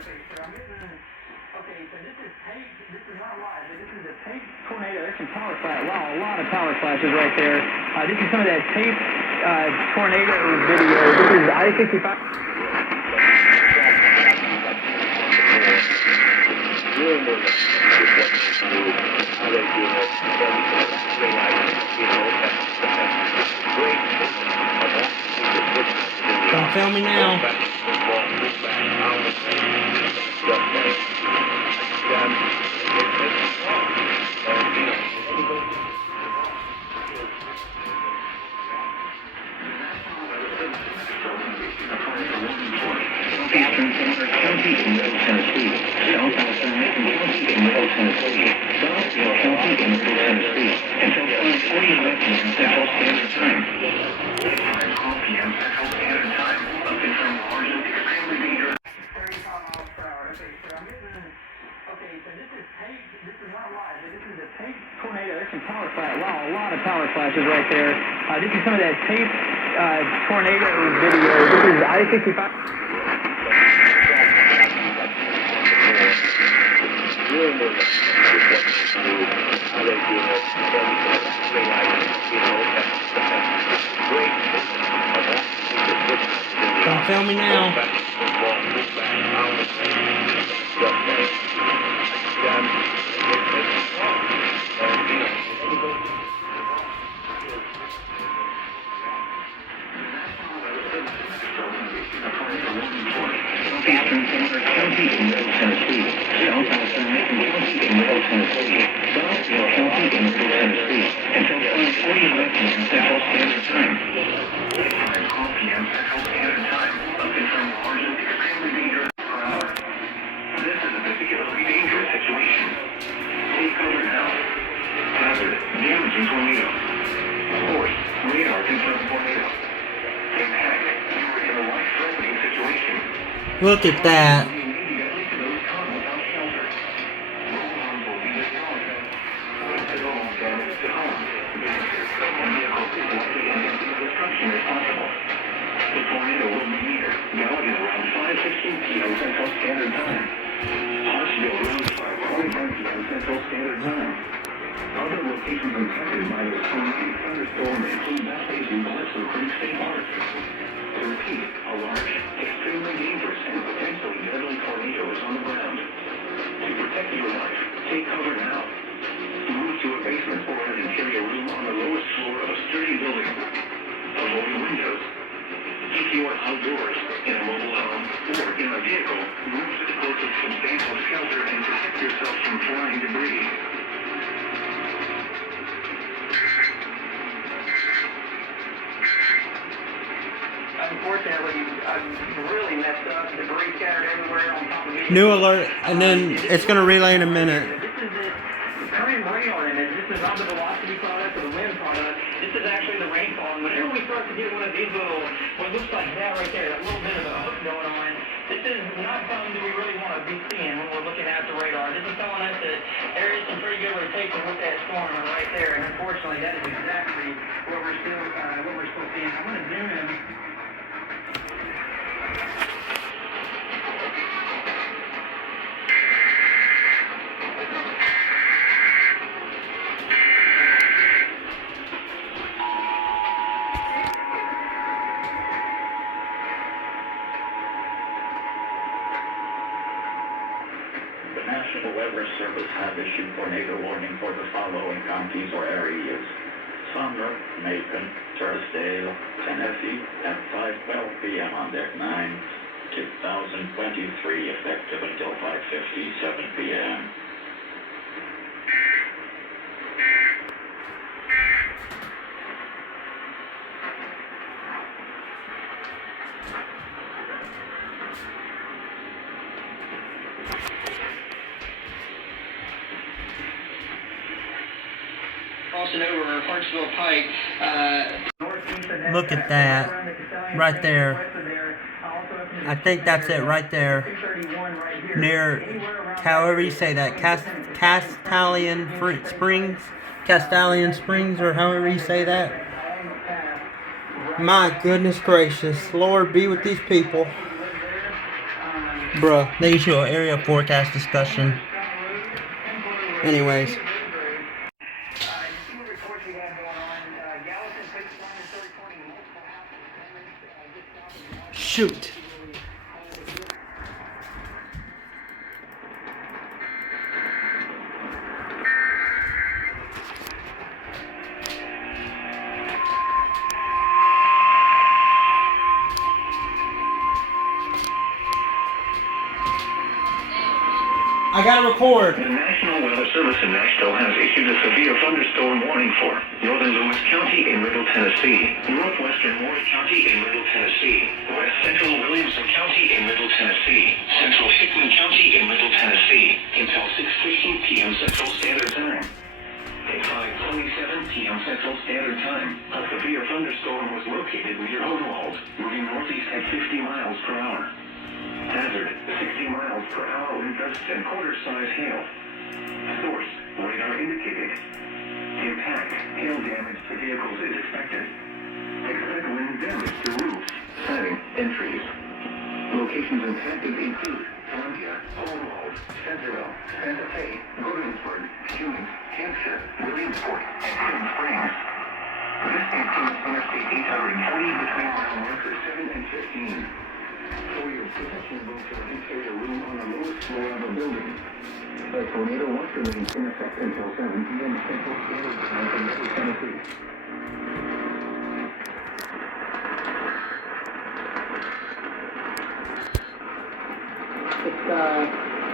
Okay, so this is tape. This is not live, but this is a tape tornado. There's some power flash. Wow, a lot of power flashes right there. This is some of that tape tornado video. This is I-65. Don't film me now. Eastern County in Middle Tennessee, Southwestern County in Middle Tennessee, Southfield County in Middle Tennessee, until 5:45 p.m. Central Standard Time. 12 p.m. Central Standard Time. A confirmed large and extremely dangerous. 35 miles per hour. Okay, so this is tape. This is not live, but this is a tape tornado. There's some power flash. Wow, a lot of power flashes right there. This is some of that tape tornado video. This is I-65. Don't film me now. Eastern County in Middle Tennessee, Southwestern County in Middle Tennessee, Southfield County in Middle Tennessee, until 5:45 p.m. Central Standard Time. 12 p.m. Central Standard Time. A confirmed large and extremely dangerous per hour. This is a particularly dangerous situation. Take cover now. Hazard, damaging tornado. Force, radar confirmed tornado. Impact, you are in a life-threatening situation. Look at that. The tornado will be near Gallagher around 5:15 p.m. Central Standard Time. Nashville around 5:45 p.m. Central Standard Time. Other locations impacted by this tornado thunderstorm include Bethlehem and Bledsoe Creek State Park. To repeat, a large, extremely dangerous, and potentially deadly tornado is on the ground. To protect your life, take cover now. Move to a basement or an interior room on the lowest floor of a sturdy building. Avoid windows. If you are outdoors, in a mobile home, or in a vehicle, move to the closest substantial shelter and protect yourself from flying debris. Unfortunately, I'm really messed up. Debris scattered everywhere on top of me. New alert, and then it's going to relay in a minute. This is the current rail image. This is not the velocity product or the wind product. This is actually the rainfall. And whenever we start to get one of these little, what looks like that right there, that little bit of a hook going on, this is not something that we really want to be seeing when we're looking at the radar. This is telling us that there is some pretty good rotation with that storm right there. And unfortunately, that is exactly what we're still seeing. I'm going to zoom in. The National Weather Service has issued tornado warning for the following counties or areas: Sumner, Macon, Tercel, Tennessee, at 5:12 p.m. on deck 9, 2023, effective until 5:57 p.m. Crossing over Hartsville Pike. Look at that. Right there. I think that's it right there. Near, however you say that, Castellian Springs, or however you say that. My goodness gracious. Lord, be with these people. Bruh, they issue an area forecast discussion. Anyways. Shoot. I gotta record. The National Weather Service in Nashville has issued a severe thunderstorm warning for northern Lewis County in Middle Tennessee, northwestern Ward County in Middle Tennessee, west central Williamson County in Middle Tennessee, central Hickman County in Middle Tennessee, until 6:15 p.m. Central Standard Time. At 5:27 p.m. Central Standard Time, a severe thunderstorm was located near Hohenwald, moving northeast at 50 miles per hour. Hazard, 60 miles per hour wind gusts and quarter-size hail. Source, radar indicated. Impact, hail damage to vehicles is expected. Expect wind damage to roofs, siding, and trees. Locations impacted include Columbia, Hohenwald, Centerville, Santa Fe, Gordonsburg, Cummings, Hampshire, Williamsport, and Hidden Springs. This includes Interstate 840 between miles 7 and 15. For your protection, vote to insert a room on the lowest floor of a building. The tornado watch remains in effect until 7 p.m. Central Standard Time in Middle Tennessee.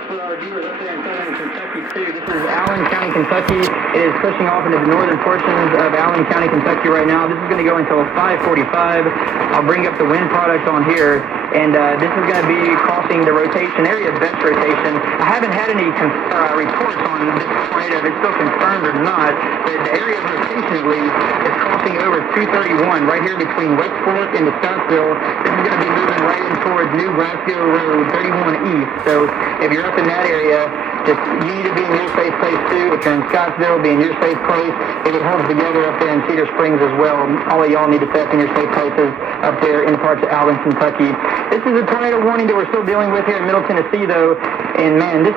For our viewers up there in southern Kentucky too, this is Allen County, Kentucky. It is pushing off into the northern portions of Allen County, Kentucky right now. This is going to go until 5:45. I'll bring up the wind product on here, and this is going to be crossing the rotation area, best rotation. I haven't had any reports on this tornado, if it's still confirmed or not, but the area of rotation at least is crossing over 231 right here between West Fork and Scottsville. This is going to be moving right in towards New Glasgow Road 31 East. So if you're up in that area, just you need to be in your safe place too. If you're in Scottsville, be in your safe place. It would hold together up there in Cedar Springs as well. All of y'all need to stay up in your safe places up there in parts of Allen, Kentucky. This is a tornado warning that we're still dealing with here in Middle Tennessee though. And man, this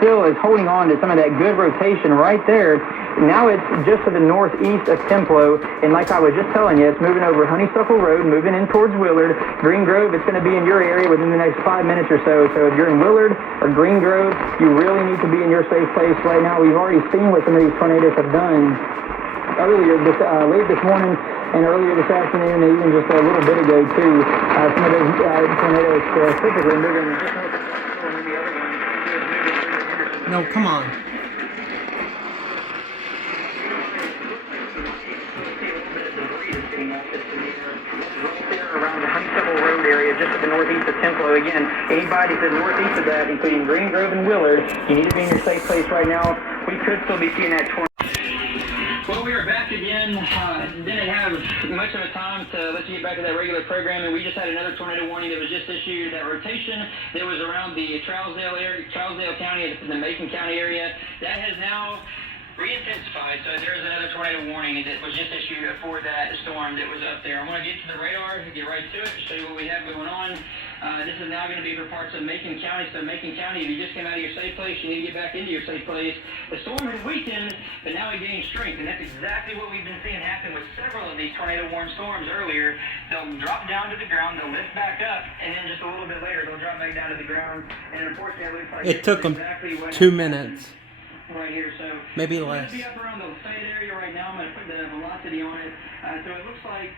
still is holding on to some of that good rotation right there. Now it's just to the northeast of Templo, and like I was just telling you, it's moving over Honeysuckle Road, moving in towards Willard. Green Grove, it's going to be in your area within the next 5 minutes or so. So if you're in Willard or Green Grove, you really need to be in your safe place right now. We've already seen what some of these tornadoes have done earlier, late this morning and earlier this afternoon, and even just a little bit ago too. Some of those tornadoes specifically moving just north of Nashville, and then the other one is moving through the Henderson. No, come on. Around the Honeysuckle Road area, just to the northeast of Templo. Again, anybody to the northeast of that, including Green Grove and Willard, you need to be in your safe place right now. We could still be seeing that tornado. Well, we are back again. Didn't have much of a time to let you get back to that regular programming. We just had another tornado warning that was just issued. That rotation that was around the Trousdale area, Trousdale County, the Macon County area, that has now re-intensified. So there's another tornado warning that was just issued for that storm that was up there. I'm going to get to the radar, get right to it, to show you what we have going on. This is now going to be for parts of Macon County. So Macon County, if you just came out of your safe place, you need to get back into your safe place. The storm has weakened, but now it gained strength, and that's exactly what we've been seeing happen with several of these tornado-warned storms earlier. They'll drop down to the ground, they'll lift back up, and then just a little bit later, they'll drop back down to the ground. And unfortunately, it looks like It took them exactly 2 minutes. Right here, so maybe we're less. going to be up around the Fayette area right now. I'm going to put the velocity on it. So it looks like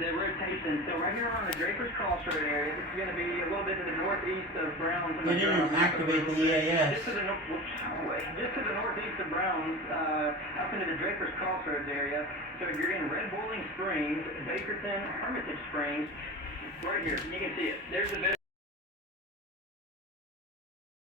the rotation. So right here around the Draper's Crossroad area, this is going to be a little bit to the northeast of Browns. We didn't activate the EAS. Just to the northeast of Browns, up into the Draper's Crossroads area. So if you're in Red Boiling Springs, Bakerton, Hermitage Springs, right here, you can see it. There's the